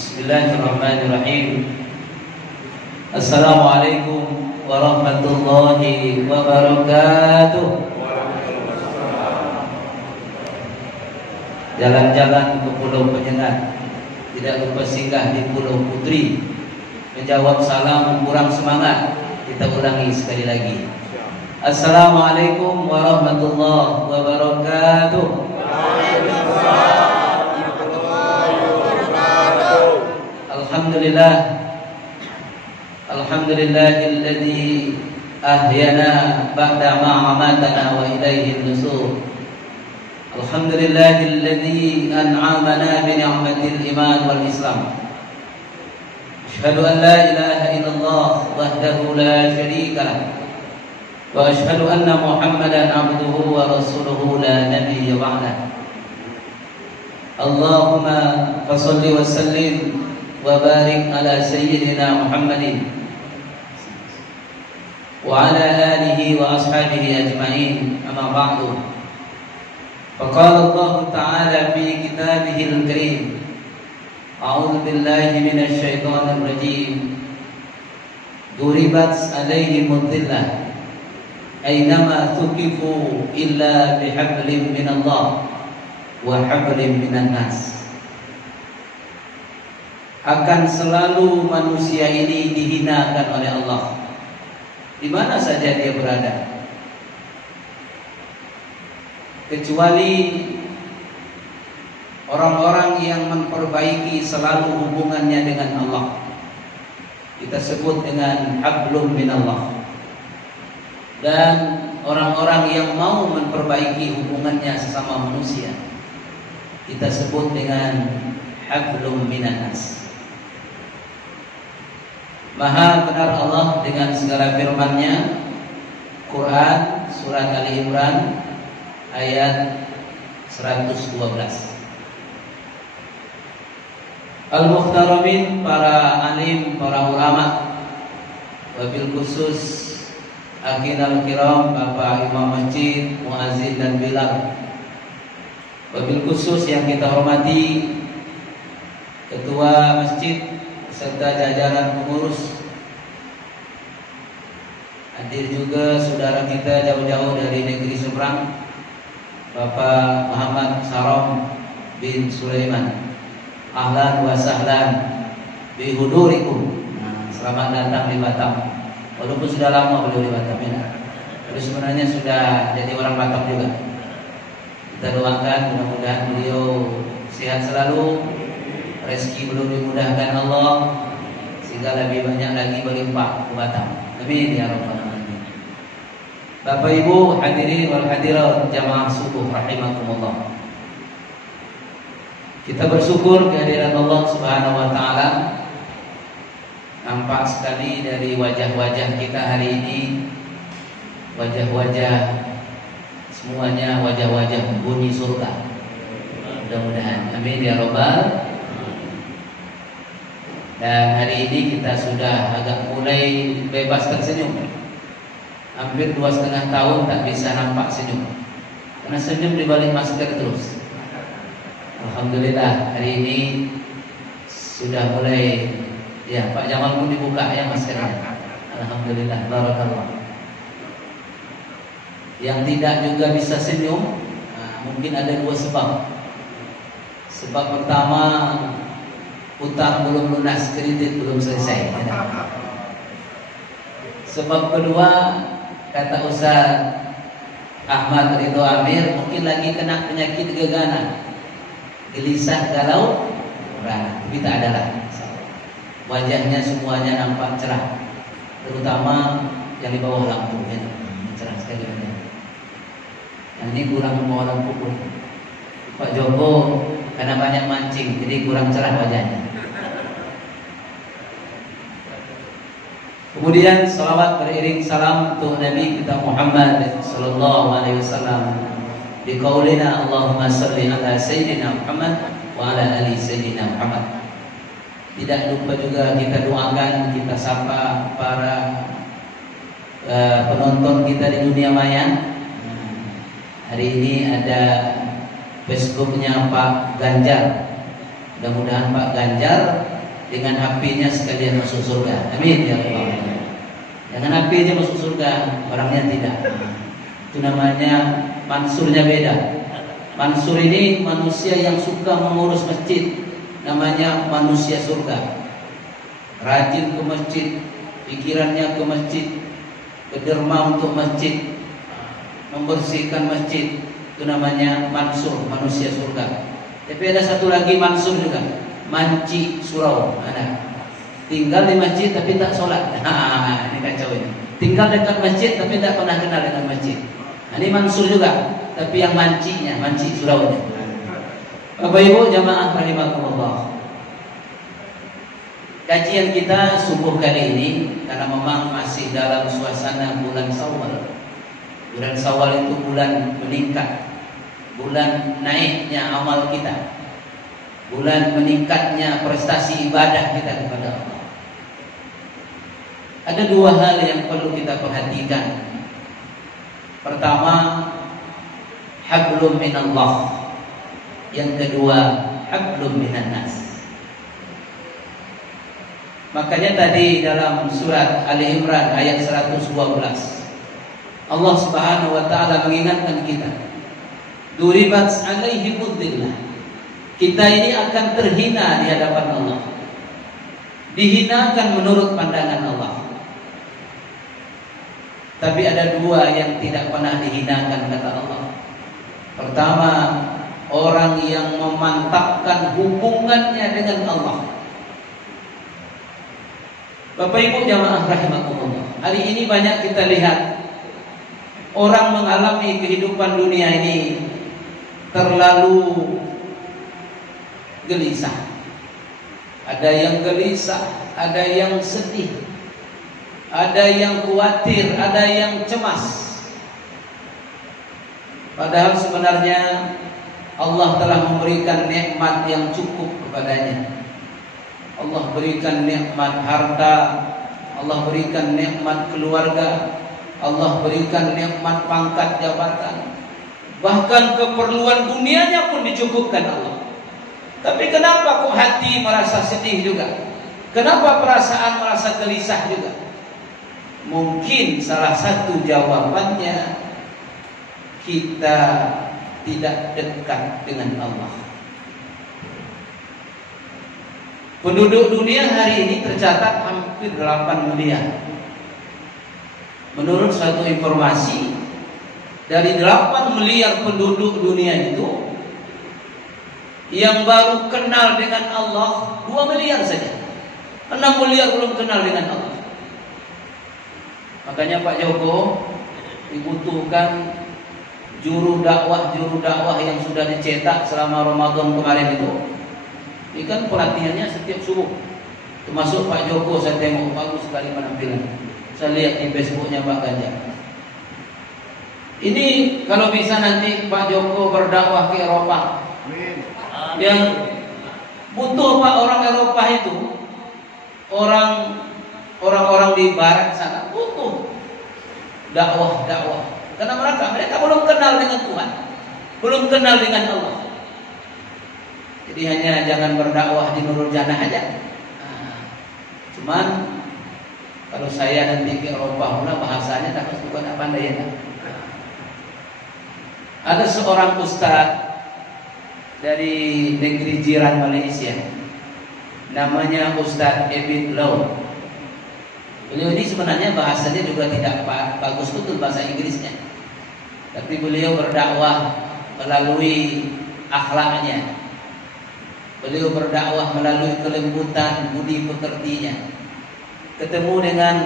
Bismillahirrahmanirrahim. Assalamualaikum warahmatullahi wabarakatuh. Jalan-jalan ke Pulau Penyengat, tidak lupa singgah di Pulau Putri. Menjawab salam kurang semangat, kita ulangi sekali lagi. Assalamualaikum warahmatullahi wabarakatuh. Alhamdulillah, alhamdulillahilladzi ahyana ba'da ma amatana wa ilaihin nusur. Alhamdulillahilladzi an'amana bi ni'matil iman wal islam. Asyhadu an la ilaha illallah wahdahu la syarika lah. Wa asyhadu anna Muhammadan abduhu wa rasuluhu la nabiyya ba'dah. Allahumma fasholli wa sallim wa barik ala sayyidina Muhammadin wa ala alihi wa ashabihi ajma'in, amma ba'du. Faqala Allah ta'ala fi kitabihil karim, a'udzu billahi minasy syaithanir rajim. Duribat alaihimud dhillah aynama thuqifu illa bihablin minallah wa hablin minan nas. Akan selalu manusia ini dihinakan oleh Allah di mana saja dia berada, kecuali orang-orang yang memperbaiki selalu hubungannya dengan Allah. Kita sebut dengan hablum minallah. Dan orang-orang yang mau memperbaiki hubungannya sesama manusia, kita sebut dengan hablum minan nas. Maha benar Allah dengan segala firman-Nya. Quran surat Ali Imran ayat 112. Al-Mukhtaramin, para alim, para ulama, wabil khusus akinal kiram, Bapak Imam Masjid, Muazzin dan Bilal. Wabil khusus yang kita hormati Ketua Masjid serta jajaran pengurus. Hadir juga saudara kita jauh-jauh dari negeri seberang, Bapak Muhammad Sarom bin Sulaiman. Ahlan wa sahlan bi hudurikum. Selamat datang di Batam. Walaupun sudah lama beliau di Batam ya. Tapi sebenarnya sudah jadi orang Batam juga. Kita doakan mudah-mudahan beliau sehat selalu, rezeki belum dimudahkan Allah, sehingga lebih banyak lagi berlimpah ke Batam. Amin ya rabbal alamin. Bapak Ibu hadirin wal hadirat jamaah subuh rahimakumullah. Kita bersyukur kehadiran Allah Subhanahu wa taala. Nampak sekali dari wajah-wajah kita hari ini, wajah-wajah semuanya wajah-wajah penghuni surga. Mudah-mudahan. Amin ya rabbal. Dan hari ini kita sudah agak mulai bebas tersenyum. Hampir 2,5 tahun tak bisa nampak senyum, karena senyum di balik masker terus. Alhamdulillah hari ini sudah mulai, ya Pak Jamal pun dibuka ya maskernya. Alhamdulillah, barakallah. Yang tidak juga bisa senyum, mungkin ada 2 sebab. Sebab pertama, utang belum lunas, kredit belum selesai. Sebab kedua, kata Ustaz Ahmad Ridho Amir, mungkin lagi kena penyakit gegana, gelisah, galau, tapi tak adalah. Wajahnya semuanya nampak cerah, terutama yang di bawah lampu ya, cerah sekali wajahnya. Yang ini kurang membawa lampu pun. Pak Joko karena banyak mancing, jadi kurang cerah wajahnya. Kemudian salawat beriring salam untuk Nabi kita Muhammad sallallahu alaihi wasallam. Di qaulina Allahumma shalli ala sayyidina Muhammad wa ala ali sayyidina Muhammad. Tidak lupa juga kita doakan, kita sapa para penonton kita di dunia maya. Hari ini ada Facebooknya Pak Ganjar. Mudah-mudahan Pak Ganjar dengan HP-nya sekalian masuk surga. Amin ya Allah. Jangan HP-nya masuk surga, orangnya tidak. Itu namanya mansurnya beda. Mansur ini manusia yang suka mengurus masjid, namanya manusia surga. Rajin ke masjid, pikirannya ke masjid, berderma untuk masjid, membersihkan masjid. Itu namanya mansur, manusia surga. Tapi ada satu lagi mansur juga, manci surau. Ada tinggal di masjid tapi tak sholat. Ini kacau ini. Tinggal dekat masjid tapi tak pernah kenal dengan masjid. Ini mansur juga, tapi yang mancinya, manci surau. Bapak Ibu jamaah rahimakumullah. Kajian kita subuh kali ini karena memang masih dalam suasana bulan Syawal. Bulan Syawal itu bulan meningkat, bulan naiknya amal kita, bulan meningkatnya prestasi ibadah kita kepada Allah. Ada dua hal yang perlu kita perhatikan. Pertama, hablum minallah. Yang kedua, hablum minan nas. Makanya tadi dalam surat Ali Imran ayat 112 Allah Subhanahu wa taala mengingatkan kita, duribat alaihimud dhillah. Kita ini akan terhina di hadapan Allah. Dihinakan menurut pandangan Allah. Tapi ada dua yang tidak pernah dihinakan kata Allah. Pertama, orang yang memantapkan hubungannya dengan Allah. Bapak Ibu jamaah rahimakumullah. Hari ini banyak kita lihat orang mengalami kehidupan dunia ini terlalu gelisah. Ada yang gelisah, ada yang sedih, ada yang khawatir, ada yang cemas. Padahal sebenarnya Allah telah memberikan nikmat yang cukup kepadanya. Allah berikan nikmat harta, Allah berikan nikmat keluarga, Allah berikan nikmat pangkat jabatan, bahkan keperluan dunianya pun dicukupkan Allah. Tapi kenapa kok hati merasa sedih juga? Kenapa perasaan merasa gelisah juga? Mungkin salah satu jawabannya kita tidak dekat dengan Allah. Penduduk dunia hari ini tercatat hampir 8 miliar. Menurut suatu informasi, dari 8 miliar penduduk dunia itu, yang baru kenal dengan Allah 2 miliar saja. 6 miliar belum kenal dengan Allah. Makanya Pak Joko dibutuhkan juru dakwah yang sudah dicetak selama Ramadan kemarin itu. Ini kan pelatihannya setiap subuh. Termasuk Pak Joko, saya tengok bagus sekali penampilan. Saya lihat di Facebooknya Pak Ganjar. Ini kalau bisa nanti Pak Joko berdakwah ke Eropa. Yang butuh Pak orang Eropa itu, orang-orang di Barat sana butuh dakwah. Karena mereka belum kenal dengan Tuhan, belum kenal dengan Allah. Jadi hanya jangan berdakwah di Nurul Jannah aja. Cuman kalau saya nanti ke Eropa, bahasanya takut bukan apa pandai ya. Ada seorang ustaz dari negeri jiran Malaysia, namanya Ustaz Ebit Law. Beliau ini sebenarnya bahasanya juga tidak bagus betul bahasa Inggrisnya, tapi beliau berdakwah melalui akhlaknya. Beliau berdakwah melalui kelembutan budi pekertinya. Ketemu dengan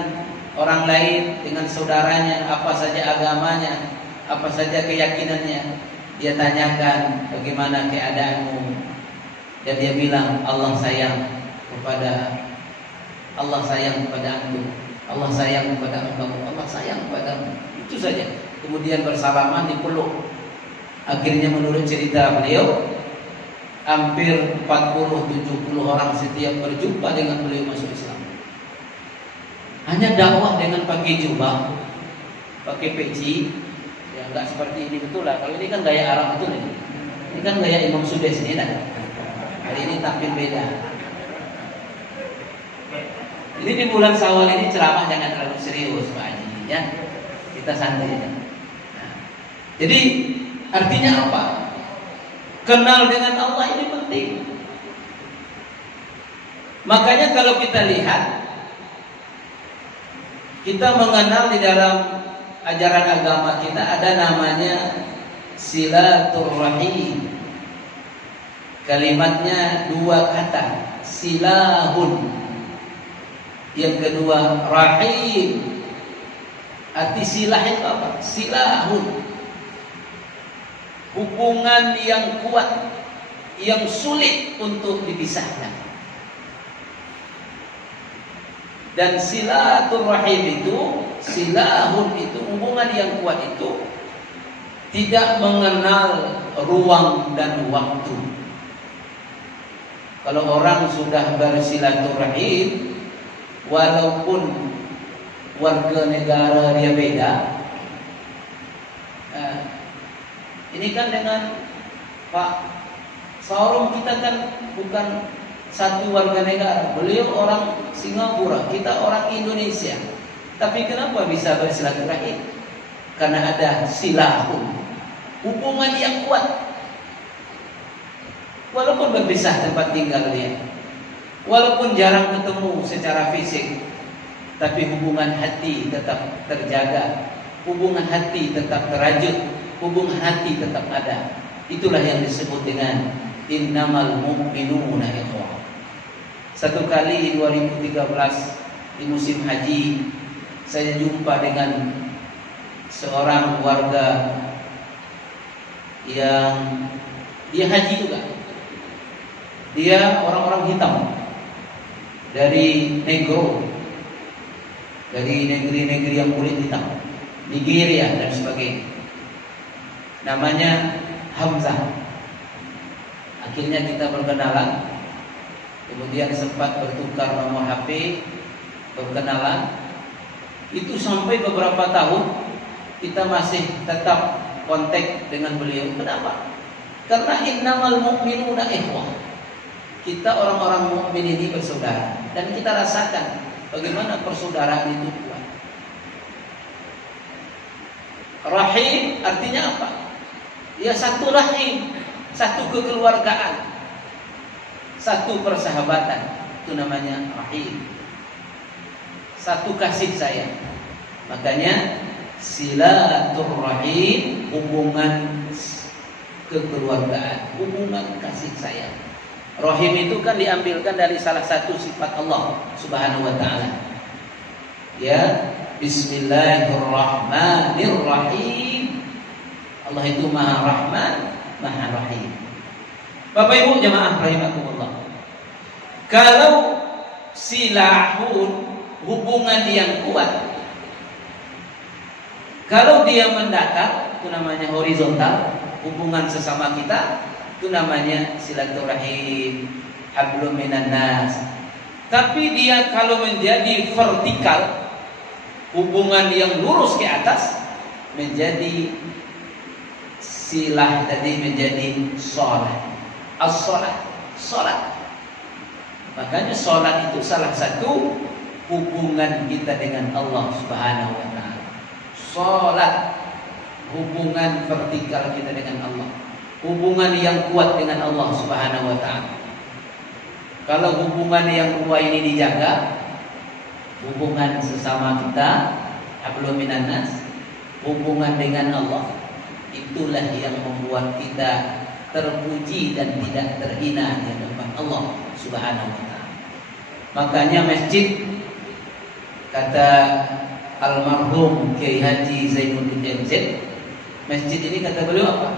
orang lain, dengan saudaranya, apa saja agamanya, apa saja keyakinannya, dia tanyakan bagaimana keadaanmu, dan dia bilang Allah sayang kepada antum, Allah sayang kepada engkau, Allah sayang kepadamu. Itu saja. Kemudian bersalaman dipeluk. Akhirnya menurut cerita beliau, hampir 40-70 orang setiap berjumpa dengan beliau masuk Islam. Hanya dakwah dengan pakai jubah, pakai peci, ya enggak seperti ini betul lah. Kalau ini kan gaya Arab betul ini. Ini kan gaya Imam Sudais ini kan. Hari ini tampil beda. Ini di bulan Syawal ini ceramah jangan terlalu serius Pak Haji, ya. Kita santai aja. Nah, jadi artinya apa? Kenal dengan Allah ini penting. Makanya kalau kita lihat, kita mengenal di dalam ajaran agama kita ada namanya silaturrahim. Kalimatnya dua kata, silahun. Yang kedua rahim. Arti silah itu apa? Silahun. Hubungan yang kuat, yang sulit untuk dipisahkan. Dan silaturrahim itu, silahun itu, hubungan yang kuat itu tidak mengenal ruang dan waktu. Kalau orang sudah bersilaturahim, walaupun warga negara dia beda, ini kan dengan Pak Sarum kita kan bukan satu warga negara. Beliau orang Singapura, kita orang Indonesia. Tapi kenapa bisa bersilaturahim? Karena ada silahun, hubungan yang kuat. Walaupun berpisah tempat tinggal dia, walaupun jarang ketemu secara fisik, tapi hubungan hati tetap terjaga, hubungan hati tetap terajut, hubungan hati tetap ada. Itulah yang disebut dengan innamal mu'minuna ikhwah. Satu kali di 2013 di musim haji, saya jumpa dengan seorang warga yang dia haji juga. Dia orang-orang hitam dari Negro, dari negeri-negeri yang kulit hitam, Nigeria dan sebagainya. Namanya Hamzah. Akhirnya kita berkenalan. Kemudian sempat bertukar nomor HP, berkenalan. Itu sampai beberapa tahun kita masih tetap kontak dengan beliau. Kenapa? Karena innamal mu'minuna ikhwah. Kita orang-orang mukmin ini bersaudara, dan kita rasakan bagaimana persaudaraan itu kuat. Rahim artinya apa? Ya satu rahim, satu kekeluargaan, satu persahabatan, itu namanya rahim. Satu kasih sayang. Makanya silaturrahim, hubungan kekeluargaan, hubungan kasih sayang. Rahim itu kan diambilkan dari salah satu sifat Allah Subhanahu wa taala. Ya, bismillahirrahmanirrahim. Allah itu Maha Rahman, Maha Rahim. Bapak Ibu jemaah rahimakumullah. Kalau silahun, hubungan yang kuat, kalau dia mendatar, itu namanya horizontal, hubungan sesama kita, itu namanya silaturahim, hablum minan nas. Tapi dia kalau menjadi vertikal, hubungan yang lurus ke atas, menjadi silah tadi, menjadi sholat. As-sholat, sholat. Makanya sholat itu salah satu hubungan kita dengan Allah Subhanahu wa taala. Sholat, hubungan vertikal kita dengan Allah, hubungan yang kuat dengan Allah Subhanahu wa taala. Kalau hubungan yang dua ini dijaga, hubungan sesama kita, hablum minan nas, hubungan dengan Allah, itulah yang membuat kita terpuji dan tidak terhina di hadapan Allah Subhanahu wa taala. Makanya masjid, kata almarhum Kiai Haji Zainuddin MZ, masjid ini kata beliau apa?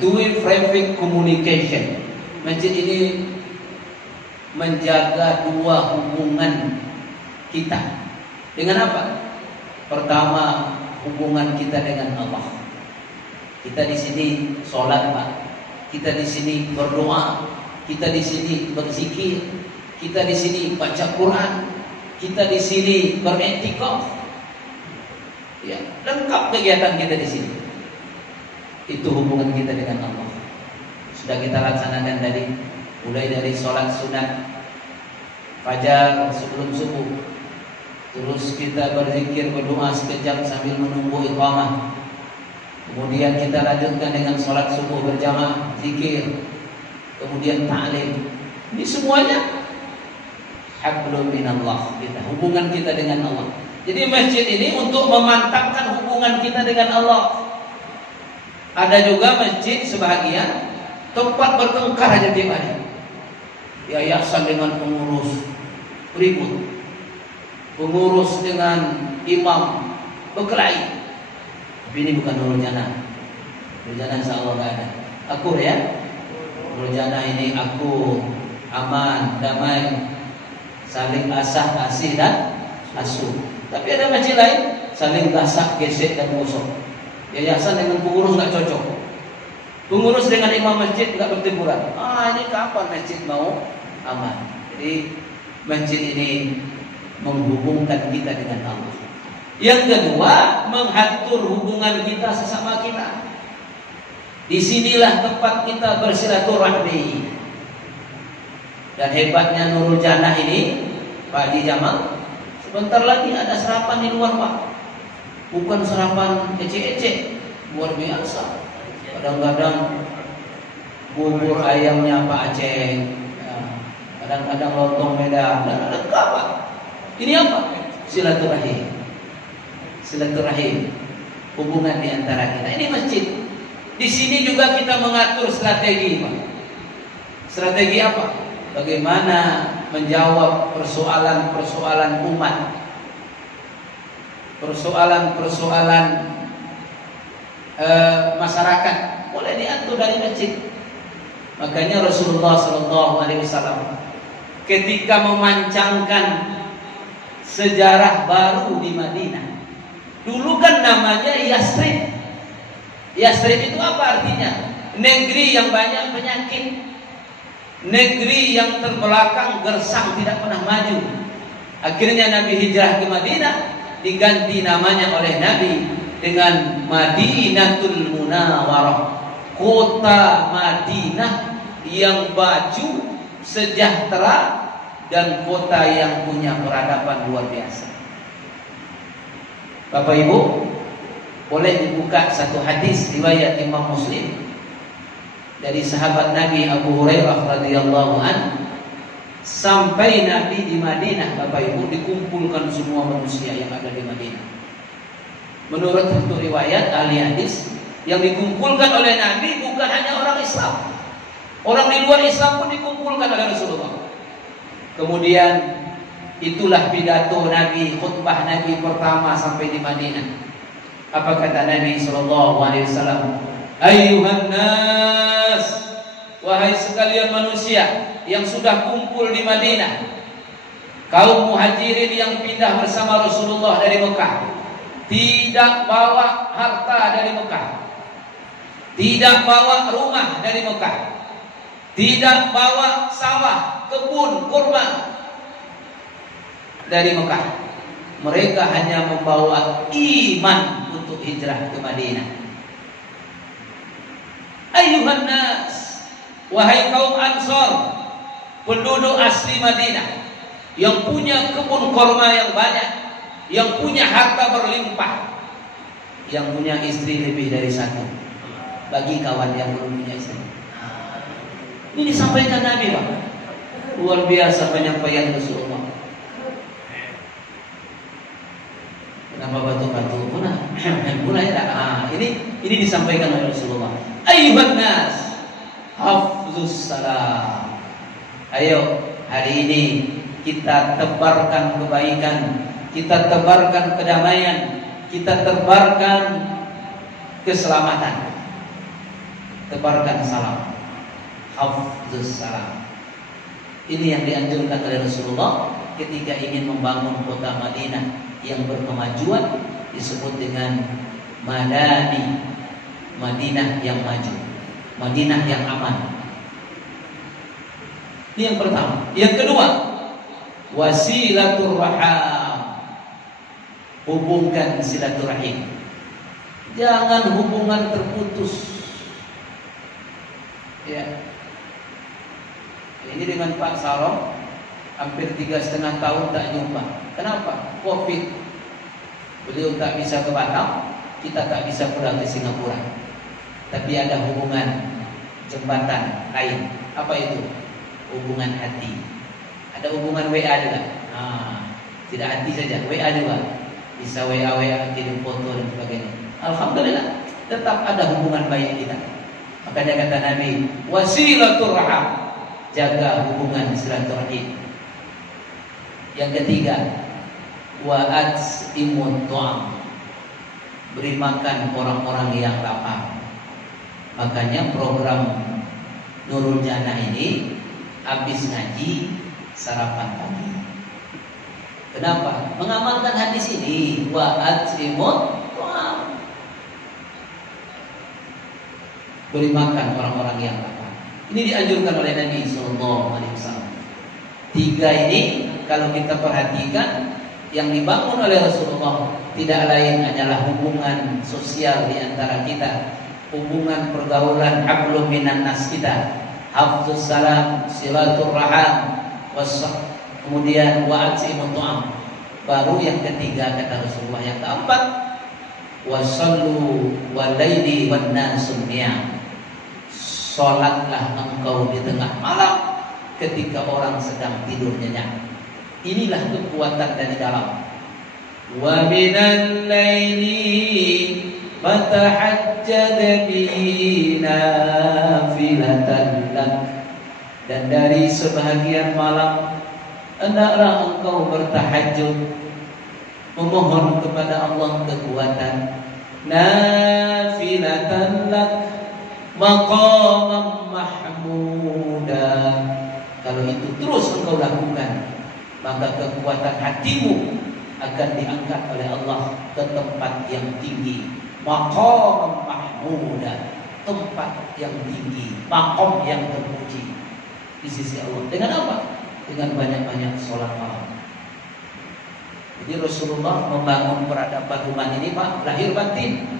Two-way traffic communication. Masjid ini menjaga dua hubungan kita. Dengan apa? Pertama, hubungan kita dengan Allah. Kita di sini sholat, Pak. Kita di sini berdoa. Kita di sini berzikir. Kita di sini baca Quran. Kita di sini beriktikaf. Ya, lengkap kegiatan kita di sini. Itu hubungan kita dengan Allah. Sudah kita laksanakan tadi, mulai dari sholat sunat, fajar sebelum subuh. Terus kita berzikir, berdoa sekejap sambil menunggu iqamah. Kemudian kita lanjutkan dengan sholat subuh berjamaah, zikir, kemudian ta'lim. Ini semuanya hablum minallah, kita hubungan kita dengan Allah. Jadi masjid ini untuk memantapkan hubungan kita dengan Allah. Ada juga masjid sebahagian tempat bertengkar aja tiap hari. Yayasan dengan pengurus ribut, pengurus dengan imam berkelahi. Tapi ini bukan Nurul Jannah. Nurul Jannah insyaallah enggak ada. Akur ya. Nurul Jannah ini akur, aman, damai, saling asah, asih dan asuh. Tapi ada masjid lain saling gasak, gesek dan gosok. Yayasan dengan pengurus nggak cocok. Pengurus dengan imam masjid nggak berteguran. Ini kapan masjid mau aman? Jadi masjid ini menghubungkan kita dengan Allah. Yang kedua, mengatur hubungan kita sesama kita. Disinilah tempat kita bersilaturahmi. Dan hebatnya Nurul Jannah ini, Pak Haji Jamal, sebentar lagi ada sarapan di luar Pak. Bukan sarapan ecek-ecek, luar biasa. Kadang-kadang bubur ayamnya Pak Aceh, kadang-kadang lontong Medan, dan ada apa? Ini apa? Silaturahim. Silaturahim, hubungan di antara kita. Ini masjid. Di sini juga kita mengatur strategi, Pak. Strategi apa? Bagaimana menjawab persoalan-persoalan umat, persoalan-persoalan masyarakat, boleh diatur dari masjid. Makanya Rasulullah SAW ketika memancangkan sejarah baru di Madinah, dulu kan namanya Yasrib. Yasrib itu apa artinya? Negeri yang banyak penyakit, negeri yang terbelakang, gersang, tidak pernah maju. Akhirnya Nabi hijrah ke Madinah, diganti namanya oleh Nabi dengan Madinatul Munawwarah, kota Madinah yang maju, sejahtera, dan kota yang punya peradaban luar biasa. Bapak Ibu, boleh dibuka satu hadis riwayat Imam Muslim dari sahabat Nabi Abu Hurairah radhiyallahu an. Sampai Nabi di Madinah, Bapak Ibu, dikumpulkan semua manusia yang ada di Madinah. Menurut satu riwayat ahli hadis, yang dikumpulkan oleh Nabi bukan hanya orang Islam, orang di luar Islam pun dikumpulkan oleh Rasulullah. Kemudian itulah pidato Nabi, khutbah Nabi pertama sampai di Madinah. Apa kata Nabi SAW? Ayyuhan nas, wahai sekalian manusia yang sudah kumpul di Madinah, kaum muhajirin yang pindah bersama Rasulullah dari Mekah, tidak bawa harta dari Mekah, tidak bawa rumah dari Mekah, tidak bawa sawah, kebun, kurma dari Mekah. Mereka hanya membawa iman untuk hijrah ke Madinah. Ayyuhan nas, wahai kaum Ansor, penduduk asli Madinah yang punya kebun kurma yang banyak, yang punya harta berlimpah, yang punya istri lebih dari satu, bagi kawan yang belum punya istri. Ini disampaikan Nabi, Pak. Luar biasa penyampaian Rasulullah. Kenapa batu-batu punah ya? Ini disampaikan oleh Rasulullah. Ayyuhan nas, hafzus salam. Ayo, hari ini kita tebarkan kebaikan, kita tebarkan kedamaian, kita tebarkan keselamatan. Tebarkan salam. Hafzus salam. Ini yang dianjurkan oleh Rasulullah ketika ingin membangun kota Madinah yang berkemajuan, disebut dengan Madani, Madinah yang maju, Madinah yang aman. Ini yang pertama. Yang kedua, wasilaturrahim, hubungkan silaturahim. Jangan hubungan terputus. Ya. Ini dengan Pak Sarong hampir 3,5 tahun tak jumpa. Kenapa? Covid. Beliau tak bisa ke Batam, kita tak bisa pulang ke Singapura. Tapi ada hubungan jembatan lain. Apa itu? Hubungan hati. Ada hubungan WA juga. Tidak hati saja, WA juga. Bisa WA, kirim foto dan sebagainya. Alhamdulillah, tetap ada hubungan baik kita. Makanya kata Nabi, wasilaturrahim, jaga hubungan silaturahim. Yang ketiga, wa'at'imut ta'am, beri makan orang-orang yang lapar. Makanya program Nurul Jannah ini habis ngaji sarapan pagi. Kenapa? Mengamalkan hadis ini, wa'at'imut ta'am, beri makan orang-orang yang lapar. Ini dianjurkan oleh Nabi SAW. 3 ini kalau kita perhatikan, yang dibangun oleh Rasulullah tidak lain hanyalah hubungan sosial di antara kita, hubungan pergaulan hablum minan nas kita, hafzus salam, silaturrahim, kemudian wa'at'imut ta'am. Baru yang ketiga kata Rasulullah, yang keempat, wasallu walaili wan nasu niyam, salatlah engkau di tengah malam ketika orang sedang tidur nyenyak. Inilah kekuatan dari dalam. Wa minal laili fatahajjad bihi nafilatan lak, dan dari sebahagian malam hendaklah engkau bertahajud, memohon kepada Allah kekuatan. Nafilatan lak maqamam mahmuda. Kalau itu terus engkau lakukan, maka kekuatan hatimu akan diangkat oleh Allah ke tempat yang tinggi. Maqam mahmuda, tempat yang tinggi, maqam yang terpuji di sisi Allah. Dengan apa? Dengan banyak-banyak sholat malam. Jadi Rasulullah membangun peradaban umat ini, Pak, lahir batin.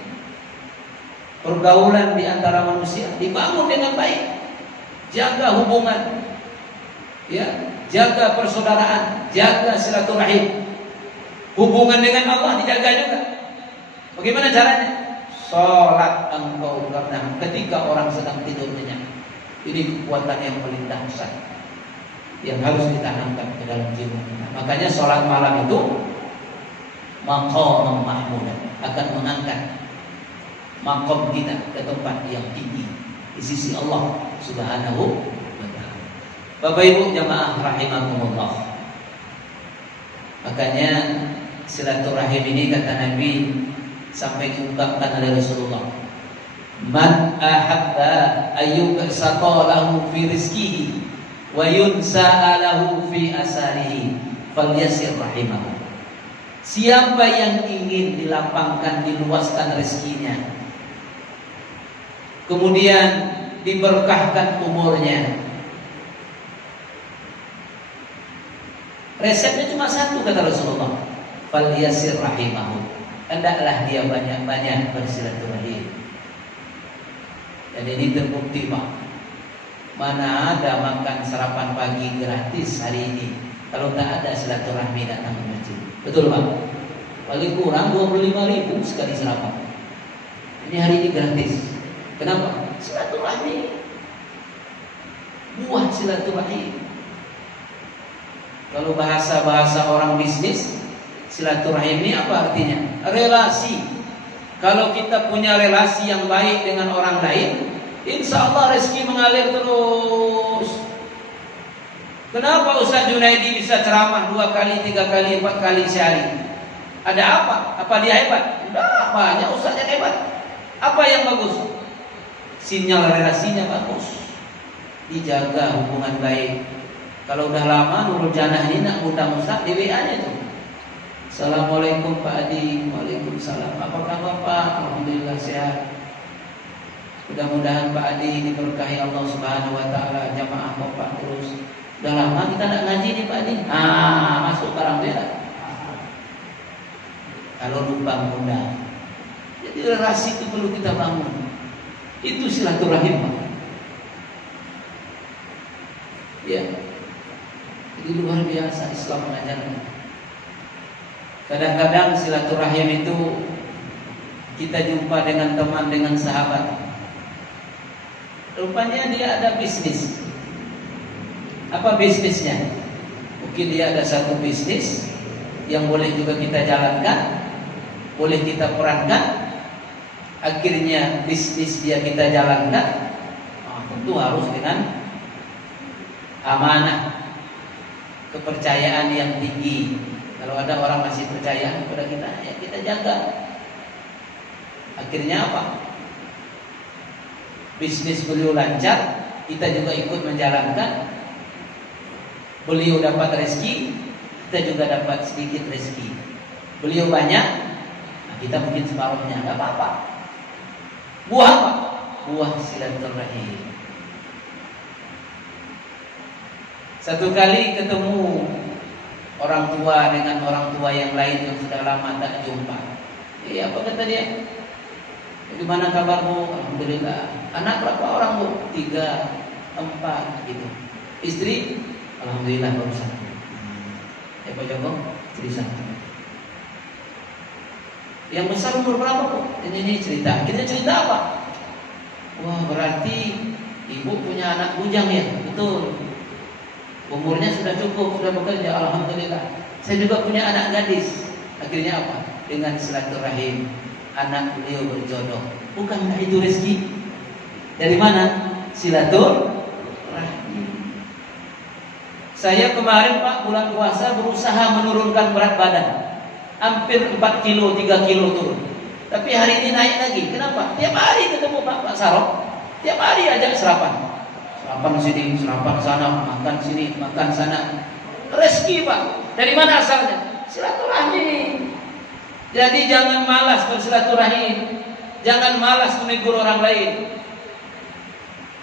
Pergaulan di antara manusia dibangun dengan baik. Jaga hubungan, ya, jaga persaudaraan, jaga silaturahim. Hubungan dengan Allah dijaga juga. Bagaimana caranya? Salat engkau karena ketika orang sedang tidur nyenyak. Ini kekuatan yang paling dahsyat yang harus ditanamkan ke dalam jiwa kita. Makanya salat malam itu maqam mahmud, akan mengangkat maqam kita ke tempat yang tinggi di sisi Allah Subhanahu wa ta'ala. Bapak Ibu jamaah rahimakumullah. Makanya silaturahim ini kata Nabi sampai diungkapkan oleh Rasulullah, man ahabba ayyubsata lahu fi rizqihi wa yunsa'a lahu fi asarihi falyasir rahimahu. Siapa yang ingin dilapangkan, diluaskan rezekinya, kemudian diberkahkan umurnya, resepnya cuma satu kata Rasulullah, falyasir rahimahu, hendaklah dia banyak-banyak bersilaturahim. Dan ini terbukti, Pak. Mana ada makan sarapan pagi gratis hari ini kalau tak ada silaturahmi datang ke masjid. Betul, Pak? Paling kurang 25.000 sekali sarapan. Ini hari ini gratis. Kenapa? Silaturahmi. Buah silaturahim. Kalau bahasa orang bisnis, silaturahim ini apa artinya? Relasi. Kalau kita punya relasi yang baik dengan orang lain, insya Allah rezeki mengalir terus. Kenapa Ustaz Junaidi bisa ceramah 2 kali, 3 kali, 4 kali sehari? Ada apa? Apa dia hebat? Enggak, banyak Ustaz yang hebat. Apa yang bagus? Sinyal relasinya bagus, dijaga hubungan baik. Kalau udah lama Nurul Jannah ini nak undang Ustaz di WA-nya tuh. Assalamualaikum Pak Adi. Waalaikumsalam. Apa kabar Pak? Alhamdulillah sehat. Mudah-mudahan Pak Adi diberkahi Allah Subhanahu wa taala, jamaah Bapak terus. Udah lama kita nak ngaji nih Pak Adi. Masuk barang merah. Kalau lupa undang. Jadi relasi itu perlu kita bangun. Itu silaturahim, Pak. Ya. Jadi luar biasa Islam mengajarkan. Kadang-kadang silaturahim itu kita jumpa dengan teman, dengan sahabat, rupanya dia ada bisnis. Apa bisnisnya? Mungkin dia ada satu bisnis yang boleh juga kita jalankan, boleh kita perankan. Akhirnya bisnis dia kita jalankan, tentu harus dengan amanah, kepercayaan yang tinggi. Kalau ada orang masih percaya kepada kita, ya kita jaga. Akhirnya apa? Bisnis beliau lancar, kita juga ikut menjalankan. Beliau dapat rezeki, kita juga dapat sedikit rezeki. Beliau banyak, nah kita mungkin separuhnya, nggak apa-apa. Buah apa? Buah silaturahim. Satu kali ketemu orang tua dengan orang tua yang lain yang sudah lama tak jumpa. Apa kata dia? Gimana kabarmu? Alhamdulillah. Anak berapa orang bu? 3, 4 gitu. Istri? Alhamdulillah baru 1. Pak Joko? Istri 1. Yang besar umur berapa bu? Ini cerita. Kita cerita apa? Wah berarti ibu punya anak bujang ya? Betul. Umurnya sudah cukup, sudah bekerja, alhamdulillah. Saya juga punya anak gadis. Akhirnya apa? Dengan silaturahim, anak beliau berjodoh. Bukankah itu rezeki? Dari mana? Silaturahim. Saya kemarin Pak bulan puasa berusaha menurunkan berat badan, hampir 4 kilo, 3 kilo turun. Tapi hari ini naik lagi. Kenapa? Tiap hari ketemu Pak Sarok, tiap hari ajak sarapan. Sarapan sini, sarapan sana, makan sini, makan sana. Rezeki Pak. Dari mana asalnya? Silaturahim. Jadi jangan malas bersilaturahim, jangan malas menegur orang lain.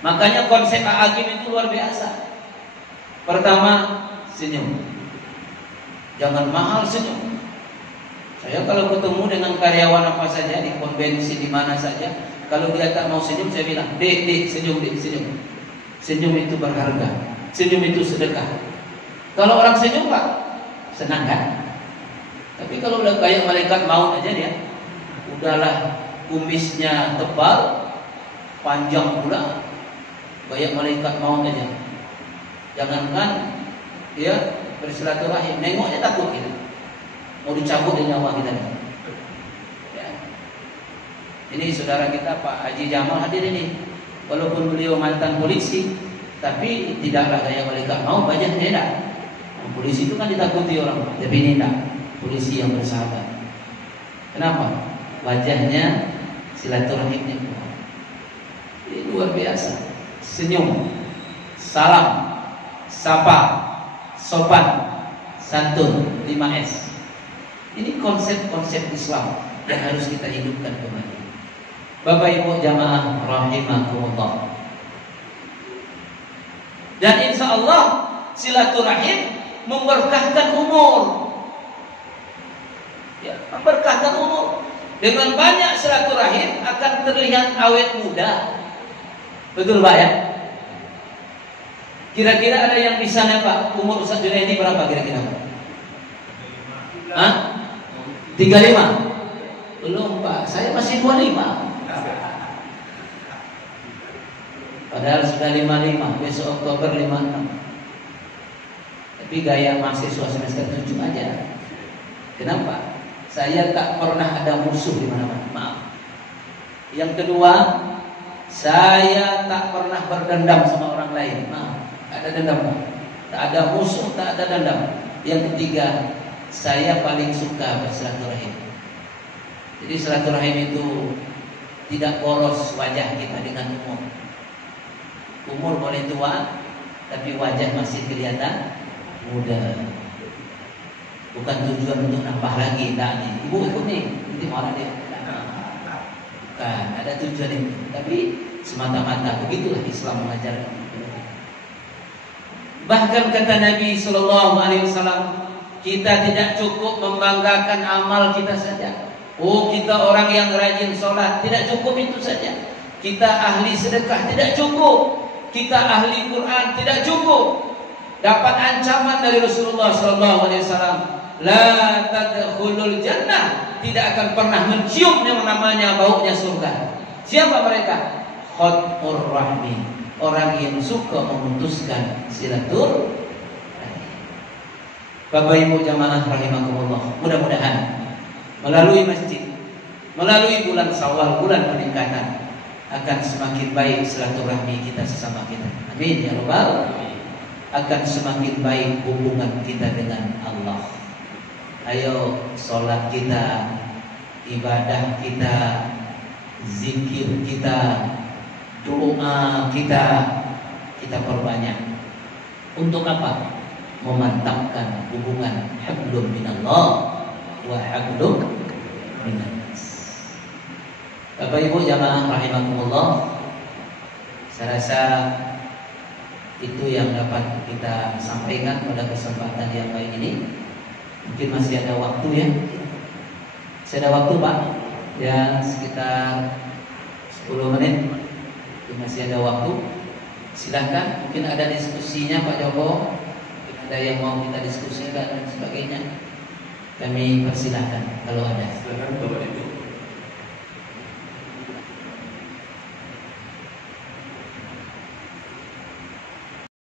Makanya konsep Agim itu luar biasa. Pertama, senyum. Jangan mahal senyum. Saya kalau ketemu dengan karyawan apa saja di pom bensin di mana saja, kalau dia tak mau senyum, saya bilang, "Dek, senyum, Dek, senyum." Senyum itu berharga. Senyum itu sedekah. Kalau orang senyum Pak, senang kan? Tapi kalau udah kayak malaikat maut aja dia, udahlah kumisnya tebal, panjang pula, kayak malaikat maut aja. Jangankan dia bersilaturahim, nengoknya takut kita. Mau dicabut dari nyawa kita. Ya. Ini saudara kita Pak Haji Jamal hadir ini. Walaupun beliau mantan polisi, tapi tidaklah kayak malaikat maut, banyak tidak. Polisi itu kan ditakuti orang, tapi ini tidak. Polisi yang bersahabat. Kenapa? Wajahnya silaturahimnya ini luar biasa. Senyum, salam, sapa, sopan, santun, 5S. Ini konsep-konsep Islam yang harus kita hidupkan kembali. Bapak Ibu jamaah rahimakumullah. Dan insya Allah silaturahim memberkahkan umur. Ya, memberkahkan umur. Dengan banyak silaturahim akan terlihat awet muda. Betul Pak ya? Kira-kira ada yang bisa Pak? Umur Ustaz Junaidi berapa kira-kira? 35? Belum Pak, saya masih 25. Padahal sudah 55, besok Oktober 56. Tapi gaya mahasiswa semester 7 aja. Kenapa? Saya tak pernah ada musuh di mana-mana. Maaf. Yang kedua, saya tak pernah berdendam sama orang lain. Maaf, tak ada dendam. Tak ada musuh, tak ada dendam. Yang ketiga, saya paling suka bersilaturahim. Jadi silaturahim itu tidak boros wajah kita dengan umur. Umur boleh tua, tapi wajah masih kelihatan muda. Bukan tujuan untuk nambah lagi, tak nih. Ibu ikut nih, nanti marah dia. Bukan, ada tujuan itu. Tapi semata-mata begitulah Islam mengajarkan. Bahkan kata Nabi SAW, kita tidak cukup membanggakan amal kita saja. Oh, kita orang yang rajin sholat, tidak cukup itu saja. Kita ahli sedekah, tidak cukup. Kita ahli Quran, tidak cukup. dapat ancaman dari Rasulullah SAW. La tadkhulul jannah, tidak akan pernah mencium yang namanya baunya surga. Siapa mereka? Qat'ur rahmi, orang yang suka memutuskan silaturahmi. Bapak Ibu jamaah rahimakumullah, mudah-mudahan melalui masjid, melalui bulan Syawal, bulan peningkatan, akan semakin baik silaturahmi kita sesama kita. Amin ya rabbal alamin. Akan semakin baik hubungan kita dengan Allah. Ayo sholat kita, ibadah kita, zikir kita, doa kita perbanyak. Untuk apa? Memantapkan hubungan hablum minallah wa hablum minannas. Bapak Ibu jamaah rahimakumullah, saya rasa itu yang dapat kita sampaikan pada kesempatan yang baik ini. Mungkin masih ada waktu ya. Masih ada waktu Pak? Ya sekitar 10 menit. Masih ada waktu. Silakan, mungkin ada diskusinya Pak Joko, mungkin ada yang mau kita diskusikan dan sebagainya. Kami persilahkan kalau ada. Silakan Bapak Ibu.